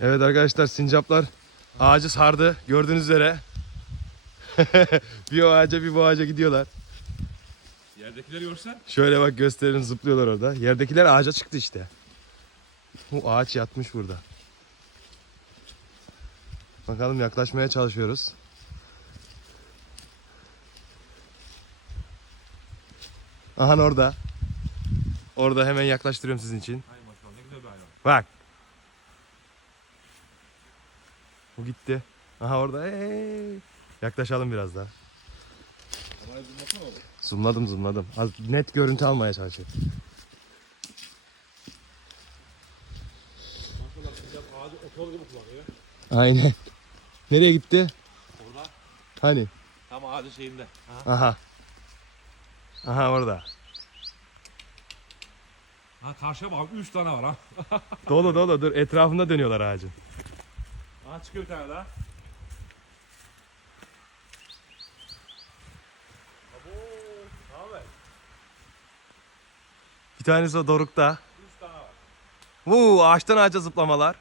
Evet arkadaşlar sincaplar ağacı sardı gördüğünüz üzere. bir o ağaca bir bu ağaca gidiyorlar. Yerdekileri görsen. Şöyle bak gösterin zıplıyorlar orada. Yerdekiler ağaca çıktı işte. Bu ağaç yatmış burada. Bakalım yaklaşmaya çalışıyoruz. Aha orada. Orada hemen yaklaştırıyorum sizin için. Bak. Bu gitti. Aha orada. Hey. Yaklaşalım biraz daha. Zoomladım zoomladım. Az net görüntü almaya çalışıyorum. Aynen. Nereye gitti? Orada Hani? tam ağacın şeyinde. Ha. Aha. Aha orada. ha karşıya bak 3 tane var ha. Dolu dolu dur. Etrafında dönüyorlar ağacın. Aha çıkıyor bir tane daha. Bir tanesi o dorukta. 3 tane var. Vuu ağaçtan ağaca zıplamalar.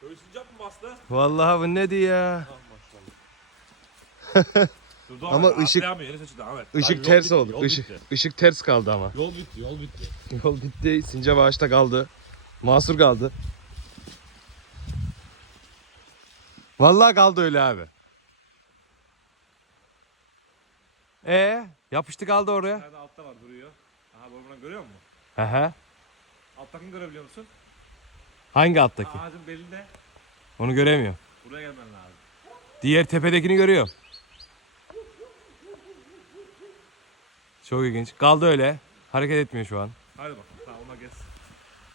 Köy sincap mı bastı? Vallahi bu ne diye ya? Ah maşallah. Durdu Ama Ahmet, ışık-. Işık ters oldu. Işık, ışık ters kaldı ama. Yol bitti, yol bitti. Yol bitti. Sincap ağaçta kaldı. Mahsur kaldı. Vallahi kaldı öyle abi. E yapıştı kaldı Bir oraya. tane de altta var duruyor. Aha bunu buradan görüyor musun? Aha. Alttakini görebiliyor musun? Hangi alttaki? Ağacın belinde. Onu göremiyorum. Buraya gelmen lazım. Diğer tepedekini görüyorum. Çok ilginç. Kaldı öyle. Hareket etmiyor şu an. Hadi bakalım.